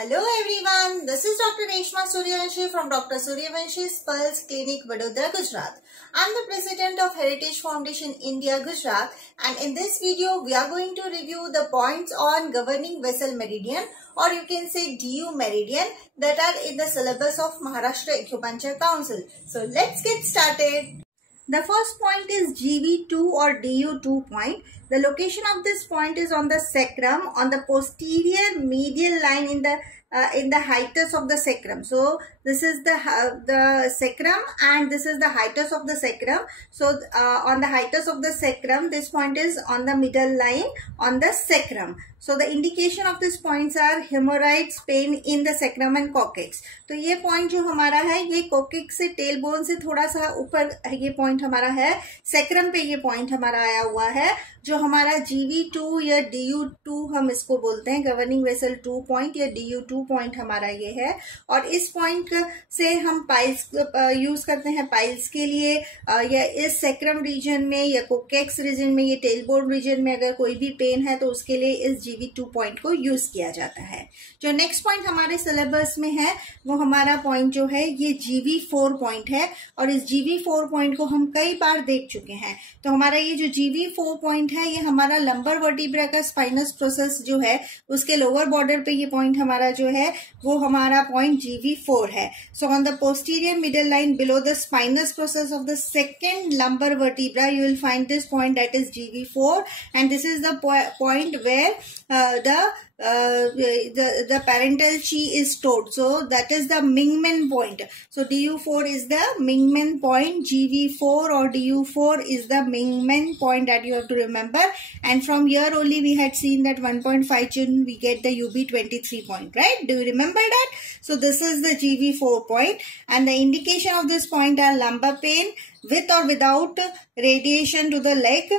Hello everyone, this is Dr. Reshma Suryavanshi from Dr. Suryavanshi's Pulse Clinic, Vadodara, Gujarat. I am the President of Heritage Foundation India, Gujarat, and in this video we are going to review the points on governing vessel meridian, or you can say DU meridian, that are in the syllabus of Maharashtra Acupuncture Council. So let's get started. The first point is GV2 or DU2 point. The location of this point is on the sacrum, on the posterior medial line in the hiatus of the sacrum. So this is the sacrum and this is the hiatus of the sacrum. So on the hiatus of the sacrum, this point is on the middle line on the sacrum. So the indication of these points are hemorrhoids, pain in the sacrum and coccyx. तो ये point जो हमारा है ये coccyx से tail bone से थोड़ा सा ऊपर ये पॉइंट हमारा है, सैक्रम पे ये पॉइंट हमारा आया हुआ है, जो हमारा GV2 या DU2 हम इसको बोलते हैं, गवर्निंग वेसल 2 पॉइंट या DU2 पॉइंट हमारा ये है। और इस पॉइंट से हम पाइल्स यूज करते हैं पाइल्स के लिए, या इस सैक्रम रीजन में या कोकेक्स रीजन में, ये टेलबोन रीजन में अगर कोई भी पेन है तो उसके लिए इस GV2 पॉइंट को यूज किया जाता है। जो नेक्स्ट पॉइंट हमारे सिलेबस में है वो हमारा पॉइंट जो है ये GV4 पॉइंट है, और इस GV4 पॉइंट को हम कई बार देख चुके हैं। तो हमारा ये जो GV4 पॉइंट है ये हमारा लंबर वर्टिब्रा का स्पाइनस प्रोसेस जो है उसके लोअर बॉर्डर पे ये पॉइंट हमारा जो है वो हमारा पॉइंट GV4 है। So on the posterior middle line below the spinous process of the second lumbar vertebra you will find this point, that is GV4, and this is the point where the parental chi is stored. So that is the Mingmen point. So DU4 is the Mingmen point. GV4 or DU4 is the Mingmen point that you have to remember. And from here only we had seen that 1.5 June we get the UB23 point, right? Do you remember that? So this is the GV4 point, and the indication of this point are lumbar pain with or without radiation to the leg,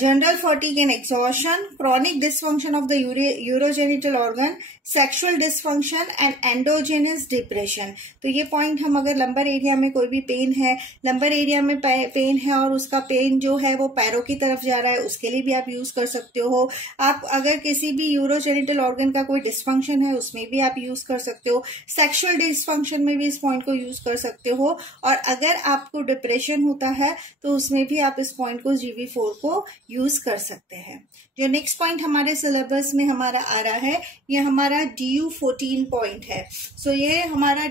general fatigue and exhaustion, chronic dysfunction of the urogenital organ, sexual dysfunction and endogenous depression. तो ये point हम अगर lumbar area में कोई भी pen है, lumbar area में pen है और उसका पेन जो है वो पैरों की तरफ जा रहा है, उसके लिए भी आप यूज कर सकते हो। आप अगर किसी भी यूरोजेनिटल ऑर्गन का कोई डिस्फंक्शन है उसमें भी आप यूज कर सकते हो, सेक्सुअल डिस्फंक्शन में भी इस पॉइंट को यूज कर सकते हो, और अगर आपको डिप्रेशन होता है तो उसमें भी आप इस पॉइंट को GV4 को यूज कर सकते हैं। जो नेक्स्ट पॉइंट हमारे सिलेबस में हमारा आ रहा है ये हमारा DU14 पॉइंट है। सो ये हमारा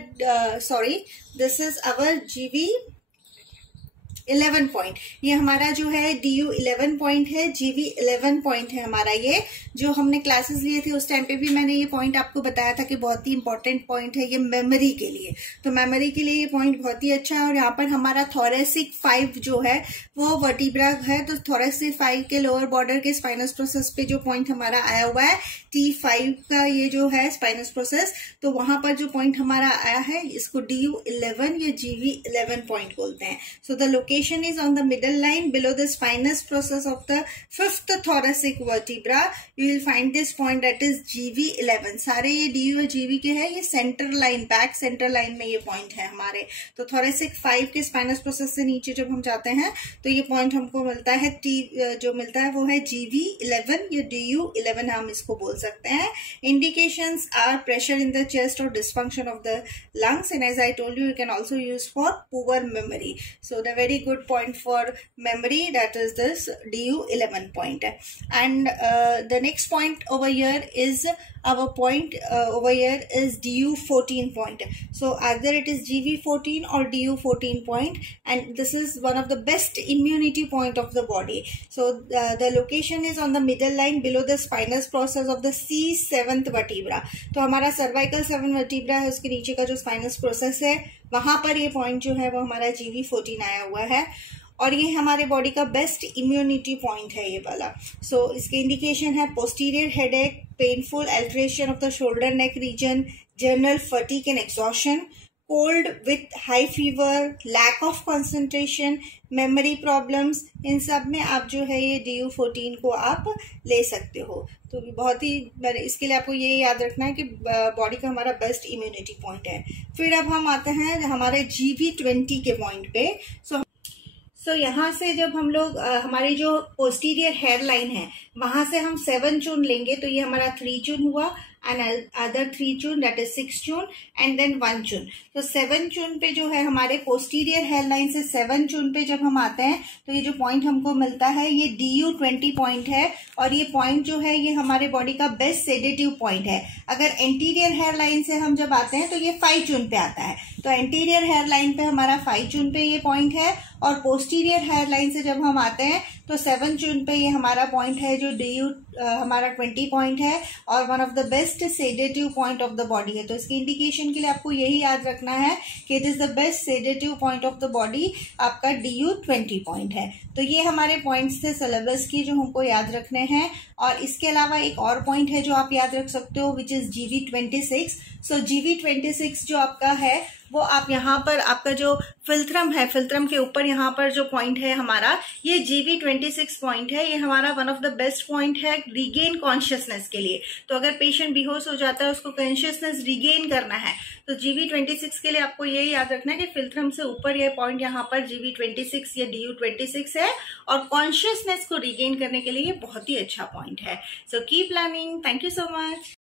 this is our GV11 point, ये हमारा जो है DU11 पॉइंट है, GV11 पॉइंट है हमारा। ये जो हमने क्लासेस लिए थे उस टाइम पे भी मैंने ये पॉइंट आपको बताया था कि बहुत ही इंपॉर्टेंट पॉइंट है ये मेमोरी के लिए। तो मेमोरी के लिए ये पॉइंट बहुत ही अच्छा है। और यहाँ पर हमारा थोरेसिक 5 जो है वो वर्टिब्रा है, तो थोरेसिक 5 के लोअर बॉर्डर के स्पाइनस प्रोसेस पे जो पॉइंट हमारा आया हुआ है T5 का ये जो है स्पाइनस प्रोसेस, तो वहां पर जो पॉइंट हमारा आया है इसको DU11 या GV11 पॉइंट बोलते हैं। So the location is on the middle line below the spinous process of the 5th thoracic vertebra. You will find this point, that is GV11. सारे ये DU और GV के हैं, ये centre line, back centre line में ये point है हमारे। तो thoracic 5 के स्पाइनस प्रोसेस से नीचे जब हम जाते हैं तो ये पॉइंट हमको मिलता है जो मिलता है वो है GV11 या DU11 हम इसको बोल सकते हैं। Indications are pressure in the chest or dysfunction of the lungs, and as I told you can also use for poor memory. So the very good point for memory, that is this DU11 point. And the next point over here is our point over here is DU14 point. So either it is GV14 or DU14 point, and this is one of the best immunity point of the body. So the location is on the middle line below the spinous process of the C7th vertebra. तो हमारा cervical 7 vertebra है, उसके नीचे का जो spinous process है वहां पर ये पॉइंट जो है वो हमारा GV14 आया हुआ है, और ये हमारे बॉडी का बेस्ट इम्यूनिटी पॉइंट है ये वाला। सो इसके इंडिकेशन है posterior headache, painful alteration of the shoulder neck region, general fatigue and exhaustion, cold with high fever, lack of concentration, memory problems, इन सब में आप जो है ये DU14 को आप ले सकते हो। तो बहुत ही इसके लिए आपको ये याद रखना है कि बॉडी का हमारा बेस्ट इम्यूनिटी पॉइंट है। फिर अब हम आते हैं हमारे GV20 के पॉइंट पे। सो यहाँ से जब हम लोग हमारी जो पोस्टीरियर हेयर लाइन है वहां से हम 7 चुन लेंगे तो ये हमारा 3 चुन हुआ, एंड अदर 3 चून दैट इज 6 चून एंड देन 1 चून। तो 7 चून पे जो है हमारे पोस्टीरियर हेयर लाइन से 7 चून पे जब हम आते हैं तो ये जो पॉइंट हमको मिलता है ये DU20 पॉइंट है, और ये पॉइंट जो है ये हमारे बॉडी का बेस्ट सेडेटिव पॉइंट है। अगर एंटीरियर हेयर लाइन से हम जब आते हैं तो ये 5 चून पे आता है, तो एंटीरियर हेयर लाइन पे हमारा 5 चून पे ये पॉइंट है, और पोस्टीरियर हेयर लाइन से जब हम आते हैं तो 7 चून पे ये हमारा पॉइंट है जो DU हमारा 20 पॉइंट है और one of the best sedative point of the body है। तो इसकी इंडिकेशन के लिए आपको यही याद रखना है कि it is the best sedative point of the body, आपका DU20 पॉइंट है। तो ये हमारे पॉइंट्स थे सिलेबस की जो हमको याद रखने हैं। और इसके अलावा एक और पॉइंट है जो आप याद रख सकते हो which is GV26। So GV26 जो आपका है वो आप यहाँ पर आपका जो फिल्ट्रम है, फिल्ट्रम के ऊपर यहाँ पर जो पॉइंट है हमारा ये GV26 पॉइंट है। ये हमारा one of the best point है रिगेन कॉन्शियसनेस के लिए। तो अगर पेशेंट बेहोश हो जाता है उसको कॉन्शियसनेस रिगेन करना है तो GV26 के लिए आपको यही याद रखना है कि फिल्ट्रम से ऊपर ये पॉइंट यहाँ पर GV26 या DU26 है, और कॉन्शियसनेस को रिगेन करने के लिए ये बहुत ही अच्छा पॉइंट है। So keep learning. Thank you so much.